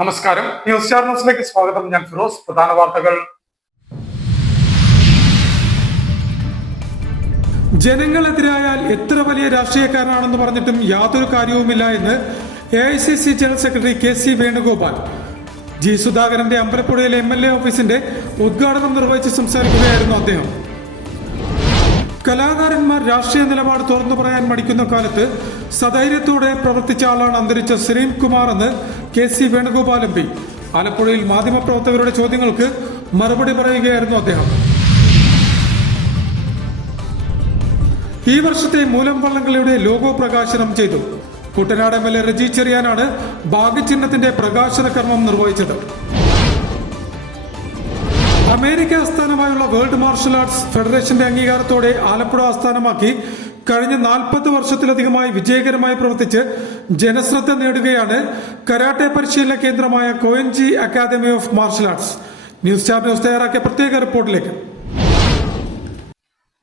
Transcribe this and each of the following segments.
നമസ്കാരം. News star ന്യൂസിലേക്ക് സ്വാഗതം. ഞാൻ ഫിറോസ്. പ്രധാന വാർത്തകൾ. ജനങ്ങളെതിരായാൽ എത്ര വലിയ രാഷ്ട്രീയക്കാരനാണെന്ന് പറഞ്ഞിട്ടും യാതൊരു കാര്യവുമില്ല എന്ന് AICC general secretary KC Venugopal G സുധാകരന്റെ അമ്പലപ്പുഴയിലെ MLA ഓഫീസിന്റെ ഉദ്ഘാടനം നിർവഹിച്ച് സംസാരിക്കുകയായിരുന്നു അദ്ദേഹം. കലാകാരന്മാർ രാഷ്ട്രീയ നിലപാട് തുറന്നു പറയാൻ മടിക്കുന്ന കാലത്ത് സധൈര്യത്തോടെ പ്രവർത്തിച്ച ആളാണ് അന്തരിച്ച സലീം കുമാർ എന്ന് KC വേണുഗോപാൽ MP. ആലപ്പുഴയിൽ മാധ്യമപ്രവർത്തകരുടെ ചോദ്യങ്ങൾക്ക് മറുപടി പറയുകയായിരുന്നു അദ്ദേഹം. ഈ വർഷത്തെ മൂലം വള്ളംകളിയുടെ ലോഗോ പ്രകാശനം ചെയ്തു. കുട്ടനാട് MLA റജി ചെറിയാനാണ് ഭാഗ്യചിഹ്നത്തിന്റെ പ്രകാശന കർമ്മം നിർവഹിച്ചത്. അമേരിക്ക ആസ്ഥാനമായുള്ള വേൾഡ് മാർഷൽ ആർട്സ് ഫെഡറേഷന്റെ അംഗീകാരത്തോടെ ആലപ്പുഴ ആസ്ഥാനമാക്കി കഴിഞ്ഞ 40 വർഷത്തിലധികമായി വിജയകരമായി പ്രവർത്തിച്ച് ജനശ്രദ്ധ നേടുകയാണ് കരാട്ടെ പരിശീലന കേന്ദ്രമായ Koinji academy of martial arts. News Star News തയ്യാറാക്കിയ പ്രത്യേക റിപ്പോർട്ടിലേക്ക്.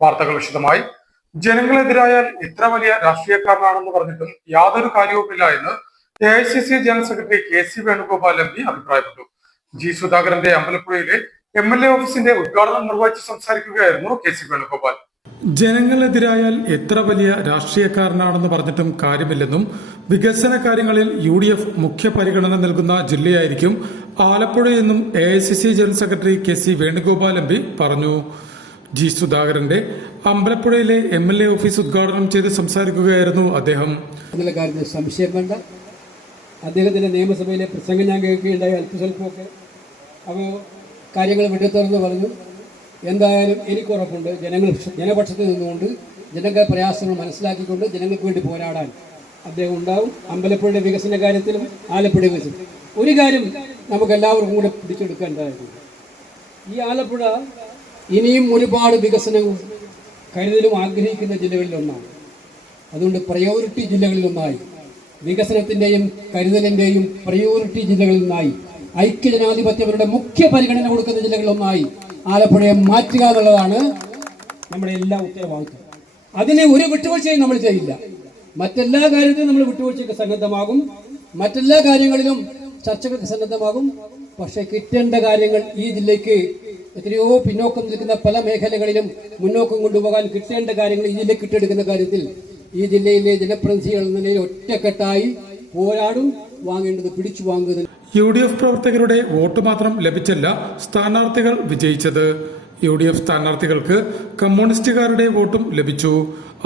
വാർത്തകൾ വിശദമായി. ജനങ്ങളെതിരായാൽ എത്ര വലിയ രാഷ്ട്രീയക്കാരനാണെന്ന് പറഞ്ഞിട്ടും യാതൊരു കാര്യവുമില്ല എന്ന് AICC general secretary KC Venugopal MP അഭിപ്രായപ്പെട്ടു. ജി സുധാകരന്റെ അമ്പലപ്പുഴയിലെ MLA ഓഫീസിന്റെ ഉദ്ഘാടനം നിർവഹിച്ച് സംസാരിക്കുകയായിരുന്നു KC വേണുഗോപാൽ. ജനങ്ങളെതിരായാൽ എത്ര വലിയ രാഷ്ട്രീയക്കാരനാണെന്ന് പറഞ്ഞിട്ടും കാര്യമില്ലെന്നും വികസന കാര്യങ്ങളിൽ UDF മുഖ്യ പരിഗണന നൽകുന്ന ജില്ലയായിരിക്കും ആലപ്പുഴയെന്നും AICC general secretary KC Venugopal MP പറഞ്ഞു. ജി സുധാകരന്റെ അമ്പലപ്പുഴയിലെ MLA ഓഫീസ് ഉദ്ഘാടനം ചെയ്ത് സംസാരിക്കുകയായിരുന്നു അദ്ദേഹം. കാര്യത്തിൽ സംശയം വേണ്ട. അദ്ദേഹത്തിന്റെ നിയമസഭയിലെ പ്രസംഗം ഞാൻ കേൾക്കുകയുണ്ടായി. അല്പസ്വല്പമൊക്കെ അപ്പോൾ കാര്യങ്ങൾ വിട്ടുതുറന്ന് പറഞ്ഞു. എന്തായാലും എനിക്കുറപ്പുണ്ട്, ജനപക്ഷത്ത് നിന്നുകൊണ്ട് ജനങ്ങളുടെ പ്രയാസങ്ങൾ മനസ്സിലാക്കിക്കൊണ്ട് ജനങ്ങൾക്ക് വേണ്ടി പോരാടാൻ അദ്ദേഹം ഉണ്ടാവും. അമ്പലപ്പുഴയുടെ വികസന കാര്യത്തിലും ആലപ്പുഴ വികസനം ഒരു കാര്യം നമുക്കെല്ലാവർക്കും കൂടെ പിടിച്ചെടുക്കേണ്ടതായിരുന്നു. ഈ ആലപ്പുഴ ഇനിയും ഒരുപാട് വികസനവും കരുതലും ആഗ്രഹിക്കുന്ന ജില്ലകളിലൊന്നാണ്. അതുകൊണ്ട് പ്രയോറിറ്റി ജില്ലകളിലൊന്നായി, വികസനത്തിൻ്റെയും കരുതലിൻ്റെയും പ്രയോറിറ്റി ജില്ലകളിലൊന്നായി, ഐക്യജനാധിപത്യവരുടെ മുഖ്യ പരിഗണന കൊടുക്കുന്ന ജില്ലകളിലൊന്നായി ആലപ്പുഴയെ മാറ്റുക എന്നുള്ളതാണ് നമ്മുടെ എല്ലാ ഉത്തരവാദിത്വം. അതിനെ ഒരു വിട്ടുവീഴ്ചയും നമ്മൾ ചെയ്യില്ല. മറ്റെല്ലാ കാര്യത്തിലും നമ്മൾ വിട്ടുവീഴ്ചയ്ക്ക് സന്നദ്ധമാകും, മറ്റെല്ലാ കാര്യങ്ങളിലും ചർച്ചകൾക്ക് സന്നദ്ധമാകും. പക്ഷേ കിട്ടേണ്ട കാര്യങ്ങൾ ഈ ജില്ലയ്ക്ക് എത്രയോ പിന്നോക്കം നിൽക്കുന്ന പല മേഖലകളിലും മുന്നോക്കം കൊണ്ടുപോകാൻ കിട്ടേണ്ട കാര്യങ്ങൾ ഈ ജില്ലയ്ക്ക് കിട്ടിയെടുക്കുന്ന കാര്യത്തിൽ ഈ ജില്ലയിലെ ജനപ്രതിനിധികൾ എന്ന നിലയിൽ ഒറ്റക്കെട്ടായി പോരാടും. വാങ്ങേണ്ടത് പിടിച്ചു വാങ്ങുന്നത്. UDF പ്രവർത്തകരുടെ വോട്ട് മാത്രം ലഭിച്ചല്ല സ്ഥാനാർത്ഥികൾ വിജയിച്ചത്. UDF സ്ഥാനാർത്ഥികൾക്ക് കമ്മ്യൂണിസ്റ്റുകാരുടെ വോട്ടും ലഭിച്ചു.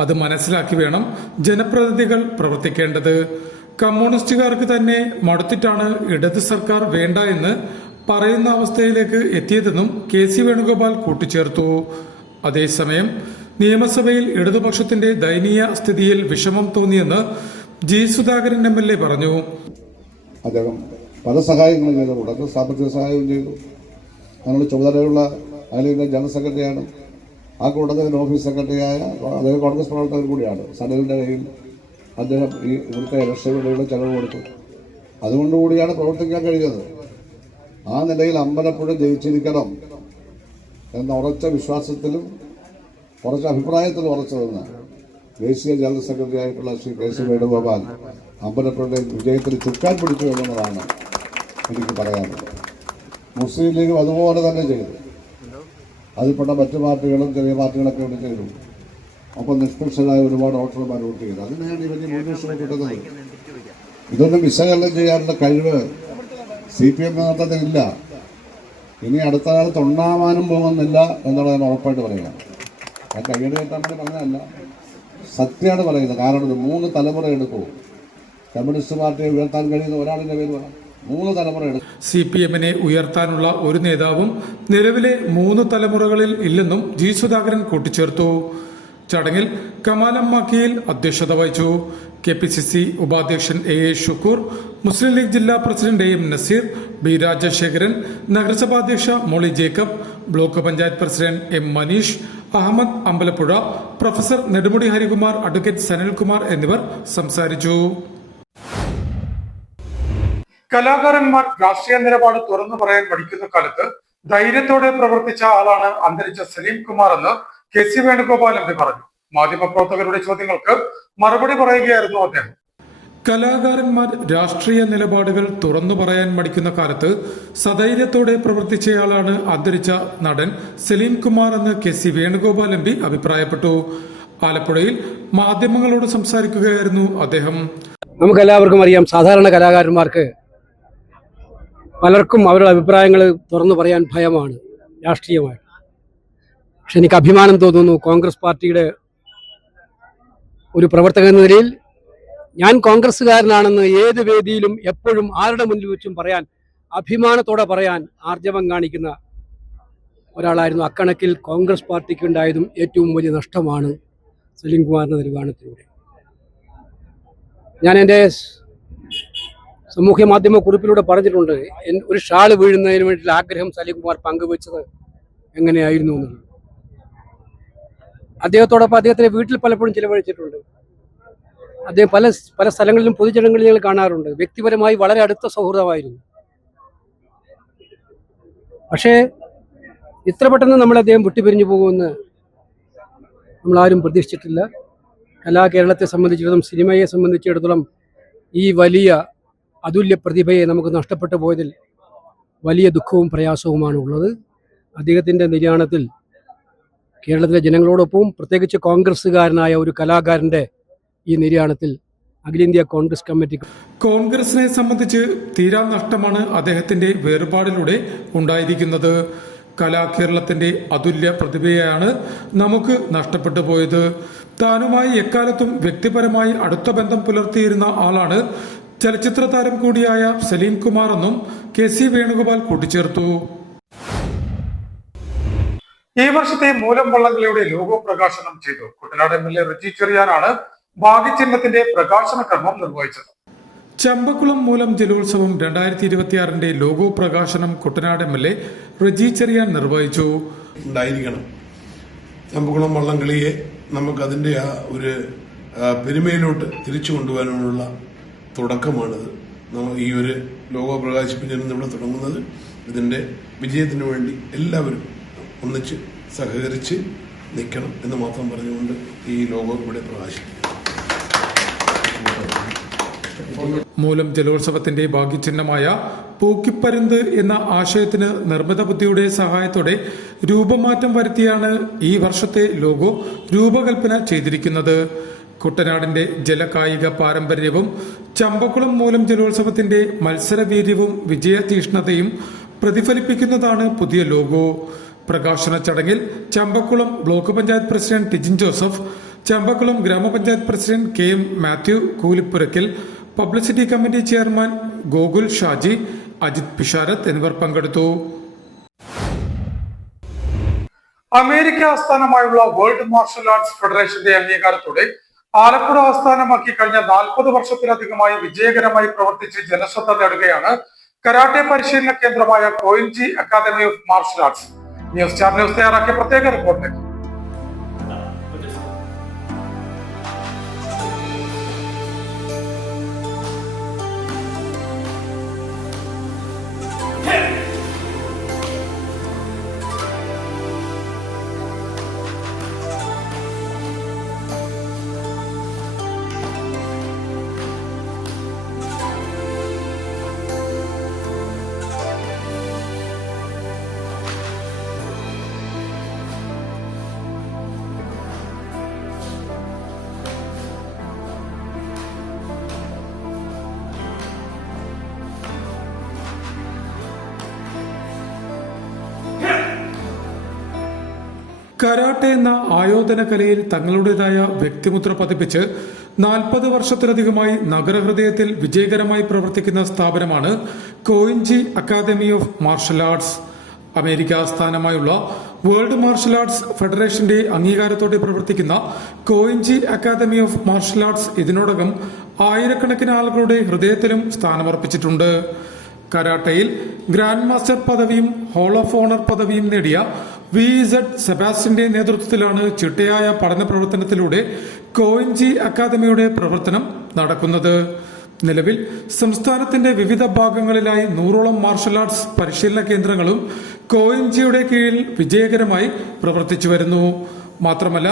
അത് മനസ്സിലാക്കി വേണം ജനപ്രതിനിധികൾ പ്രവർത്തിക്കേണ്ടത്. കമ്മ്യൂണിസ്റ്റുകാർക്ക് തന്നെ മടുത്തിട്ടാണ് ഇടത് സർക്കാർ വേണ്ട എന്ന് പറയുന്ന അവസ്ഥയിലേക്ക് എത്തിയതെന്നും KC വേണുഗോപാൽ കൂട്ടിച്ചേർത്തു. അതേസമയം നിയമസഭയിൽ ഇടതുപക്ഷത്തിന്റെ ദയനീയ സ്ഥിതിയിൽ വിഷമം തോന്നിയെന്ന് ജി സുധാകരൻ MLA പറഞ്ഞു. അദ്ദേഹം പല സഹായങ്ങളും ചെയ്തു, തുടക്ക സാമ്പത്തിക സഹായവും ചെയ്തു. അതിനുള്ള ചുമതലയുള്ള അതിലെ ജനറൽ സെക്രട്ടറിയാണ്. ആ കൂട്ടത്തിൽ ഓഫീസ് സെക്രട്ടറിയായ അദ്ദേഹം കോൺഗ്രസ് പ്രവർത്തകർ കൂടിയാണ്. സനലിന്റെ കയ്യിൽ അദ്ദേഹം ഈ ഇവിടുത്തെ ഇലക്ഷനുകളുടെ ചെലവ് കൊടുത്തു. അതുകൊണ്ടുകൂടിയാണ് പ്രവർത്തിക്കാൻ കഴിഞ്ഞത്. ആ നിലയിൽ അമ്പലപ്പുഴ ജയിച്ചിരിക്കണം എന്ന ഉറച്ച വിശ്വാസത്തിലും ഉറച്ച അഭിപ്രായത്തിലും ഉറച്ചതെന്ന് ദേശീയ ജനറൽ സെക്രട്ടറി ആയിട്ടുള്ള ശ്രീ KC വേണുഗോപാൽ അമ്പലപ്പുഴയുടെ വിജയത്തിന് ചുക്കാൻ പിടിച്ചു എന്നുള്ളതാണ് എനിക്ക് പറയാനുള്ളത്. മുസ്ലിം ലീഗും അതുപോലെ തന്നെ ചെയ്തു. അതിൽപ്പെട്ട മറ്റു പാർട്ടികളും ചെറിയ പാർട്ടികളൊക്കെ ഇവിടെ ചെയ്തു. അപ്പം നിഷ്പക്ഷരായ ഒരുപാട് വോട്ടർമാർ വോട്ട് ചെയ്തു. അതിനാണ് ഈ വലിയ ഭൂരിപക്ഷം കിട്ടുന്നത്. ഇതൊന്നും വിശകലനം ചെയ്യാനുള്ള കഴിവ് CPM നേതൃത്വത്തിനില്ല. ഇനി അടുത്ത കാലത്ത് ഉണ്ടാവാനും പോകുന്നില്ല എന്നുള്ള ഞാൻ ഉറപ്പായിട്ട് പറയുക. ഞാൻ കയ്യടി കേട്ടാൻ വേണ്ടി പറഞ്ഞതല്ല, സത്യമാണ് പറയുന്നത്. കാരണം ഒരു 3 തലമുറ എടുക്കൂ. കമ്മ്യൂണിസ്റ്റ് പാർട്ടിയെ ഉയർത്താൻ കഴിയുന്ന ഒരാളിന്റെ പേര് വേണം. 3 തലമുറ എടുക്കും. CPM-നെ ഉയർത്താനുള്ള ഒരു നേതാവും നിലവിലെ 3 തലമുറകളിൽ ഇല്ലെന്നും ജി സുധാകരൻ കൂട്ടിച്ചേർത്തു. ചടങ്ങിൽ കമാലം മക്കിയിൽ അധ്യക്ഷത വഹിച്ചു. KPCC ഉപാധ്യക്ഷൻ AA ഷുക്കൂർ, മുസ്ലിം ലീഗ് ജില്ലാ president AM Naseer, B Rajasekharan, നഗരസഭാ അധ്യക്ഷ Molly Jacob, block panchayat president M Manish, Ahammed Ambalappuzha, professor Nedumudi Harikumar, advocate Sanalkumar എന്നിവർ സംസാരിച്ചു. കലാകാരന്മാർ രാഷ്ട്രീയ നിലപാട് തുറന്നു പറയാൻ മടിക്കുന്ന കാലത്ത് ധൈര്യത്തോടെ പ്രവർത്തിച്ച ആളാണ് അന്തരിച്ച സലീം കുമാർ എന്ന് KC വേണുഗോപാൽ MP പറഞ്ഞു. മാധ്യമപ്രവർത്തകരുടെ ചോദ്യങ്ങൾക്ക് മറുപടി പറയുകയായിരുന്നു അദ്ദേഹം. കലാകാരന്മാർ രാഷ്ട്രീയ നിലപാടുകൾ തുറന്നു പറയാൻ മടിക്കുന്ന കാലത്ത് സധൈര്യത്തോടെ പ്രവർത്തിച്ചയാളാണ് അന്തരിച്ച നടൻ സലീം കുമാർ എന്ന് KC വേണുഗോപാൽ MP അഭിപ്രായപ്പെട്ടു. ആലപ്പുഴയിൽ മാധ്യമങ്ങളോട് സംസാരിക്കുകയായിരുന്നു അദ്ദേഹം. നമുക്കെല്ലാവർക്കും അറിയാം, സാധാരണ കലാകാരന്മാർക്ക് പലർക്കും അവരുടെ അഭിപ്രായങ്ങൾ തുറന്നു പറയാൻ ഭയമാണ് രാഷ്ട്രീയമായിട്ട്. പക്ഷെ എനിക്ക് അഭിമാനം തോന്നുന്നു, കോൺഗ്രസ് പാർട്ടിയുടെ ഒരു പ്രവർത്തകൻ എന്ന നിലയിൽ ഞാൻ കോൺഗ്രസ്സുകാരനാണെന്ന് ഏത് വേദിയിലും എപ്പോഴും ആരുടെ മുന്നിൽ വെച്ചും പറയാൻ, അഭിമാനത്തോടെ പറയാൻ ആർജവം കാണിക്കുന്ന ഒരാളായിരുന്നു. അക്കണക്കിൽ കോൺഗ്രസ് പാർട്ടിക്കുണ്ടായതും ഏറ്റവും വലിയ നഷ്ടമാണ് സലീം കുമാറിന്റെ നിർവ്വഹണത്തിലൂടെ. ഞാൻ എൻ്റെ സാമൂഹ്യ മാധ്യമ കുറിപ്പിലൂടെ പറഞ്ഞിട്ടുണ്ട്, ഒരു ഷാള് വീഴുന്നതിന് വേണ്ടിയിട്ടുള്ള ആഗ്രഹം സലീം കുമാർ പങ്കുവെച്ചത് എങ്ങനെയായിരുന്നു എന്നുള്ളത്. അദ്ദേഹത്തോടൊപ്പം അദ്ദേഹത്തിന്റെ വീട്ടിൽ പലപ്പോഴും ചിലവഴിച്ചിട്ടുണ്ട്. അദ്ദേഹം പല സ്ഥലങ്ങളിലും പൊതുജനങ്ങളിൽ ഞങ്ങൾ കാണാറുണ്ട്. വ്യക്തിപരമായി വളരെ അടുത്ത സൗഹൃദമായിരുന്നു. പക്ഷേ ഇത്ര പെട്ടെന്ന് നമ്മൾ അദ്ദേഹം വിട്ടുപിരിഞ്ഞു പോകുമെന്ന് നമ്മളാരും പ്രതീക്ഷിച്ചിട്ടില്ല. കേരളത്തെ സംബന്ധിച്ചിടത്തോളം, സിനിമയെ സംബന്ധിച്ചിടത്തോളം ഈ വലിയ അതുല്യ പ്രതിഭയെ നമുക്ക് നഷ്ടപ്പെട്ടു പോയതിൽ വലിയ ദുഃഖവും പ്രയാസവുമാണ് ഉള്ളത്. അദ്ദേഹത്തിൻ്റെ നിര്യാണത്തിൽ കേരളത്തിലെ ജനങ്ങളോടൊപ്പവും പ്രത്യേകിച്ച് കോൺഗ്രസ്സുകാരനായ ഒരു കലാകാരൻ്റെ ഈ നിര്യാണത്തിൽ അഖിലേന്ത്യാ കോൺഗ്രസ് കമ്മിറ്റി, കോൺഗ്രസിനെ സംബന്ധിച്ച് തീരാ നഷ്ടമാണ് അദ്ദേഹത്തിന്റെ വേർപാടിലൂടെ ഉണ്ടായിരിക്കുന്നത്. കലാകേരളത്തിന്റെ അതുല്യ പ്രതിഭയെയാണ് നമുക്ക് നഷ്ടപ്പെട്ടു പോയത്. താനുമായി എക്കാലത്തും വ്യക്തിപരമായി അടുത്ത ബന്ധം പുലർത്തിയിരുന്ന ആളാണ് ചലച്ചിത്ര താരം കൂടിയായ സലീം കുമാർ എന്നും KC വേണുഗോപാൽ കൂട്ടിച്ചേർത്തു. ഈ വർഷത്തെ മൂലം വള്ളംകളിയുടെ ലോഗോ പ്രകാശനം ചെയ്തു. കുട്ടനാട് MLA റെജി ചെറിയാനാണ് ഭാഗ്യചിഹ്നത്തിന്റെ പ്രകാശന കർമ്മം നിർവഹിച്ചത്. ചമ്പക്കുളം മൂലം ജലോത്സവം 2026 ലോഗോ പ്രകാശനം കുട്ടനാട് MLA റെജി ചെറിയാൻ നിർവഹിച്ചു. ഉണ്ടായിരിക്കണം. ചമ്പക്കുളം വള്ളംകളിയെ നമുക്കതിൻ്റെ ആ ഒരു പെരുമയിലോട്ട് തിരിച്ചു കൊണ്ടുപോകാനുള്ള തുടക്കമാണിത്. ഈ ഒരു ലോഗോ പ്രകാശിപ്പിച്ചാണ് ഇവിടെ തുടങ്ങുന്നത്. ഇതിന്റെ വിജയത്തിന് വേണ്ടി എല്ലാവരും ഒന്നിച്ച് സഹകരിച്ച് നിൽക്കണം എന്ന് മാത്രം പറഞ്ഞുകൊണ്ട് ഈ ലോഗോ ഇവിടെ പ്രകാശിക്കും. മൂലം ജലോത്സവത്തിന്റെ ഭാഗ്യചിഹ്നമായ പൂക്കിപ്പരുന്ത് എന്ന ആശയത്തിന് നിർമ്മിത ബുദ്ധിയുടെ സഹായത്തോടെ രൂപമാറ്റം വരുത്തിയാണ് ഈ വർഷത്തെ ലോഗോ രൂപകൽപ്പന ചെയ്തിരിക്കുന്നത്. കുട്ടനാടിന്റെ ജലകായിക പാരമ്പര്യവും ചമ്പക്കുളം മൂലം ജലോത്സവത്തിന്റെ മത്സരവീര്യവും വിജയതീഷ്ണതയും പ്രതിഫലിപ്പിക്കുന്നതാണ് പുതിയ ലോഗോ. പ്രകാശന ചടങ്ങിൽ ചമ്പക്കുളം ബ്ലോക്ക് പഞ്ചായത്ത് പ്രസിഡന്റ് ടിജിൻ ജോസഫ്, ചമ്പക്കുളം ഗ്രാമപഞ്ചായത്ത് president KM Mathew Koolipurackal, publicity committee chairman Gokul Shaji, Ajith Pisharath എന്നിവർ പങ്കെടുത്തു. അമേരിക്ക ആസ്ഥാനമായുള്ള വേൾഡ് മാർഷൽ ആർട്സ് ഫെഡറേഷന്റെ അംഗീകാരത്തോടെ ആലപ്പുഴ ആസ്ഥാനമാക്കി കഴിഞ്ഞ 40 വർഷത്തിലധികമായി വിജയകരമായി പ്രവർത്തിച്ച് ജനശ്രദ്ധ നേടുകയാണ് കരാട്ടെ പരിശീലന കേന്ദ്രമായ Koinji academy of martial arts. News channel തയ്യാറാക്കിയ പ്രത്യേക റിപ്പോർട്ടിലേക്ക്. കരാട്ടെ എന്ന ആയോധന കലയിൽ തങ്ങളുടേതായ വ്യക്തിമുദ്ര പതിപ്പിച്ച് 40 വർഷത്തിലധികമായി നഗരഹൃദയത്തിൽ വിജയകരമായി പ്രവർത്തിക്കുന്ന സ്ഥാപനമാണ് Koinji academy of martial arts. America ആസ്ഥാനമായുള്ള വേൾഡ് മാർഷൽ ആർട്സ് ഫെഡറേഷന്റെ അംഗീകാരത്തോടെ പ്രവർത്തിക്കുന്ന Koinji academy of martial arts ഇതിനോടകം ആയിരക്കണക്കിന് ആളുകളുടെ ഹൃദയത്തിലും സ്ഥാനമർപ്പിച്ചിട്ടുണ്ട്. കരാട്ടയിൽ ഗ്രാൻഡ് മാസ്റ്റർ പദവിയും ഹോൾ ഓഫ് ഓണർ പദവിയും നേടിയ VZ സെബാസ്റ്റ്യന്റെ നേതൃത്വത്തിലാണ് ചിട്ടയായ പഠന പ്രവർത്തനത്തിലൂടെ കോയിൻജി അക്കാദമിയുടെ പ്രവർത്തനം നടക്കുന്നത്. നിലവിൽ സംസ്ഥാനത്തിന്റെ വിവിധ ഭാഗങ്ങളിലായി 100ഓളം മാർഷൽ ആർട്സ് പരിശീലന കേന്ദ്രങ്ങളും കോയിൻജിയുടെ കീഴിൽ വിജയകരമായി പ്രവർത്തിച്ചു വരുന്നു. മാത്രമല്ല,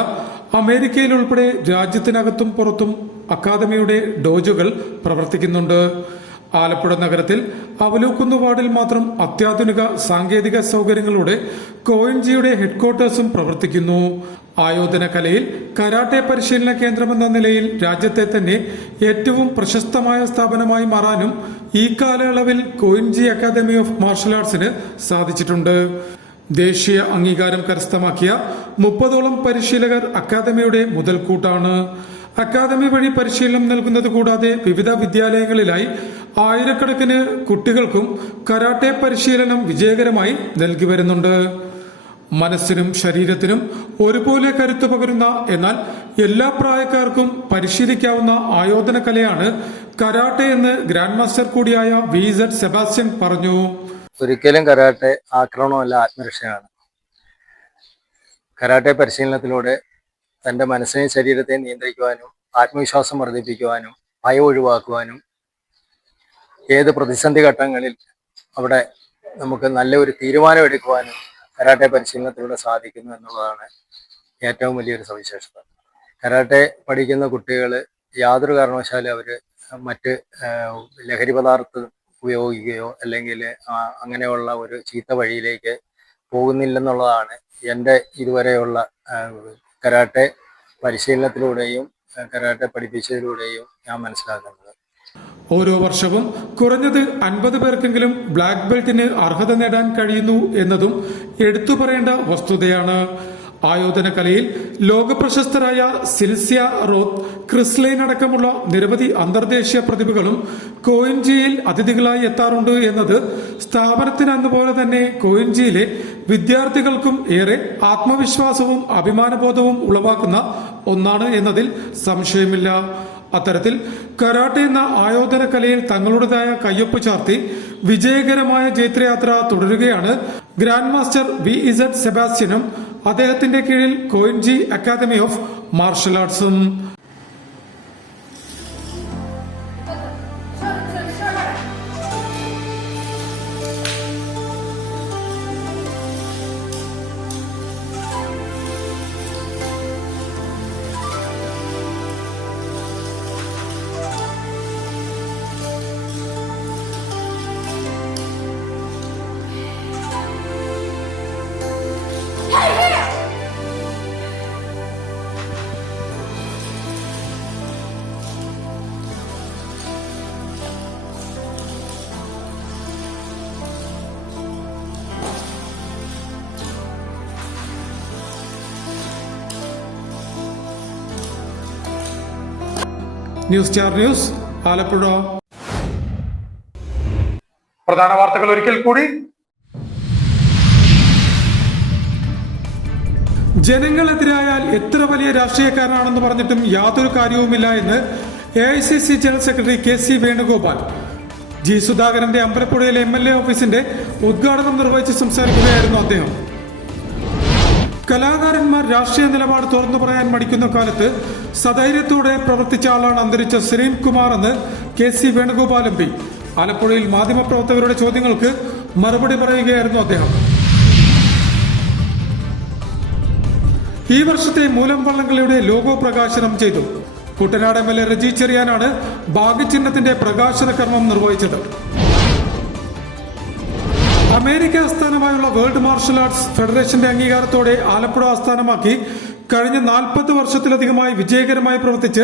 അമേരിക്കയിൽ ഉൾപ്പെടെ രാജ്യത്തിനകത്തും പുറത്തും അക്കാദമിയുടെ ഡോജുകൾ പ്രവർത്തിക്കുന്നുണ്ട്. ആലപ്പുഴ നഗരത്തിൽ അവലോക്കുന്ന് വാർഡിൽ മാത്രം അത്യാധുനിക സാങ്കേതിക സൗകര്യങ്ങളോടെ കോയിൻജിയുടെ ഹെഡ്ക്വാർട്ടേഴ്സും പ്രവർത്തിക്കുന്നു. ആയോധന കലയിൽ കരാട്ടെ പരിശീലന കേന്ദ്രമെന്ന നിലയിൽ രാജ്യത്തെ തന്നെ ഏറ്റവും പ്രശസ്തമായ സ്ഥാപനമായി മാറാനും ഈ കാലയളവിൽ കോയിൻജി അക്കാദമി ഓഫ് മാർഷൽ ആർട്സിന് സാധിച്ചിട്ടുണ്ട്. ദേശീയ അംഗീകാരം കരസ്ഥമാക്കിയ 30ഓളം പരിശീലകർ അക്കാദമിയുടെ മുതൽക്കൂട്ടാണ്. അക്കാദമി വഴി പരിശീലനം നൽകുന്നത് കൂടാതെ വിവിധ വിദ്യാലയങ്ങളിലായി ആയിരക്കണക്കിന് കുട്ടികൾക്കും കരാട്ടെ പരിശീലനം വിജയകരമായി നൽകി വരുന്നുണ്ട്. മനസ്സിനും ശരീരത്തിനും ഒരുപോലെ കരുത്തു പകരുന്ന, എന്നാൽ എല്ലാ പ്രായക്കാർക്കും പരിശീലിക്കാവുന്ന ആയോധന കലയാണ് കരാട്ടെ എന്ന് ഗ്രാൻഡ് മാസ്റ്റർ കൂടിയായ VZ സെബാസ്റ്റ്യൻ പറഞ്ഞു. ഒരിക്കലും കരാട്ടെ ആക്രമണമല്ല, ആത്മരക്ഷയാണ്. കരാട്ടെ പരിശീലനത്തിലൂടെ തൻ്റെ മനസ്സിനെയും ശരീരത്തെയും നിയന്ത്രിക്കുവാനും ആത്മവിശ്വാസം വർദ്ധിപ്പിക്കുവാനും ഭയം ഒഴിവാക്കുവാനും ഏത് പ്രതിസന്ധി ഘട്ടങ്ങളിൽ അവിടെ നമുക്ക് നല്ല ഒരു തീരുമാനം എടുക്കുവാനും കരാട്ടെ പരിശീലനത്തിലൂടെ സാധിക്കുന്നു എന്നുള്ളതാണ് ഏറ്റവും വലിയൊരു സവിശേഷത. കരാട്ടെ പഠിക്കുന്ന കുട്ടികൾ യാതൊരു കാരണവശാലും അവർ മറ്റ് ലഹരി പദാർത്ഥം ഉപയോഗിക്കുകയോ അല്ലെങ്കിൽ അങ്ങനെയുള്ള ഒരു ചീത്ത വഴിയിലേക്ക് പോകുന്നില്ലെന്നുള്ളതാണ് എൻ്റെ ഇതുവരെയുള്ള കരാട്ടെ പരിശീലനത്തിലൂടെയും കരാട്ടെ പഠിപ്പിച്ചതിലൂടെയും ഞാൻ മനസ്സിലാക്കുന്നത്. ഓരോ വർഷവും കുറഞ്ഞത് 50 പേർക്കെങ്കിലും ബ്ലാക്ക് ബെൽറ്റിന് അർഹത നേടാൻ കഴിയുന്നു എന്നതും എടുത്തു പറയേണ്ട വസ്തുതയാണ്. ആയോധന കലയിൽ ലോകപ്രശസ്തരായ സിൽസിയ റോത്ത്, ക്രിസ് ലൈൻ അടക്കമുള്ള നിരവധി അന്തർദേശീയ പ്രതിഭകളും കോയിൻജിയിൽ അതിഥികളായി എത്താറുണ്ട് എന്നത് സ്ഥാപനത്തിന് അന്നുപോലെ തന്നെ കോയിൻജിയിലെ വിദ്യാർത്ഥികൾക്കും ഏറെ ആത്മവിശ്വാസവും അഭിമാനബോധവും ഉളവാക്കുന്ന ഒന്നാണ് എന്നതിൽ സംശയമില്ല. അത്തരത്തിൽ കരാട്ടെ എന്ന ആയോധന കലയിൽ തങ്ങളുടേതായ കയ്യൊപ്പ് ചാർത്തി വിജയകരമായ ജൈത്രയാത്ര തുടരുകയാണ് ഗ്രാൻഡ് മാസ്റ്റർ VZ സെബാസ്റ്റ്യനും അദ്ദേഹത്തിന്റെ കീഴിൽ കോയിൻജി അക്കാദമി ഓഫ് മാർഷൽ ആർട്സും. News Star News, Alappuzha. പ്രധാന വാർത്തകൾ ഒരിക്കൽ കൂടി. ജനങ്ങളെതിരായാൽ എത്ര വലിയ രാഷ്ട്രീയക്കാരനാണെന്ന് പറഞ്ഞിട്ടും യാതൊരു കാര്യവുമില്ല എന്ന് AICC general secretary KC Venugopal G. സുധാകരന്റെ അമ്പലപ്പുഴയിലെ MLA ഓഫീസിന്റെ ഉദ്ഘാടനം നിർവഹിച്ച് സംസാരിക്കുകയായിരുന്നു അദ്ദേഹം. കലാകാരന്മാർ രാഷ്ട്രീയ നിലപാട് തുറന്നു പറയാൻ മടിക്കുന്ന കാലത്ത് സധൈര്യത്തോടെ പ്രവർത്തിച്ച ആളാണ് അന്തരിച്ച സലീം കുമാർ എന്ന് KC വേണുഗോപാൽ MP. ആലപ്പുഴയിൽ മാധ്യമപ്രവർത്തകരുടെ ചോദ്യങ്ങൾക്ക് മറുപടി പറയുകയായിരുന്നു അദ്ദേഹം. ഈ വർഷത്തെ മൂലം വള്ളംകളിയുടെ ലോഗോ പ്രകാശനം ചെയ്തു. കുട്ടനാട് MLA റജി ചെറിയാനാണ് ഭാഗ്യചിഹ്നത്തിന്റെ പ്രകാശന കർമ്മം നിർവഹിച്ചത്. അമേരിക്ക ആസ്ഥാനമായുള്ള വേൾഡ് മാർഷൽ ആർട്സ് ഫെഡറേഷന്റെ അംഗീകാരത്തോടെ ആലപ്പുഴ ആസ്ഥാനമാക്കി കഴിഞ്ഞ 40 വർഷത്തിലധികമായി വിജയകരമായി പ്രവർത്തിച്ച്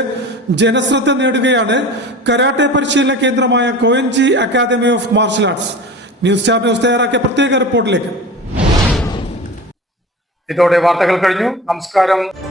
ജനശ്രദ്ധ നേടുകയാണ് കരാട്ടെ പരിശീലന കേന്ദ്രമായ Koinji academy of martial arts. News Star News തയ്യാറാക്കിയ പ്രത്യേക റിപ്പോർട്ടിലേക്ക്. ഇതോടെ വാർത്തകൾ കഴിഞ്ഞു. നമസ്കാരം.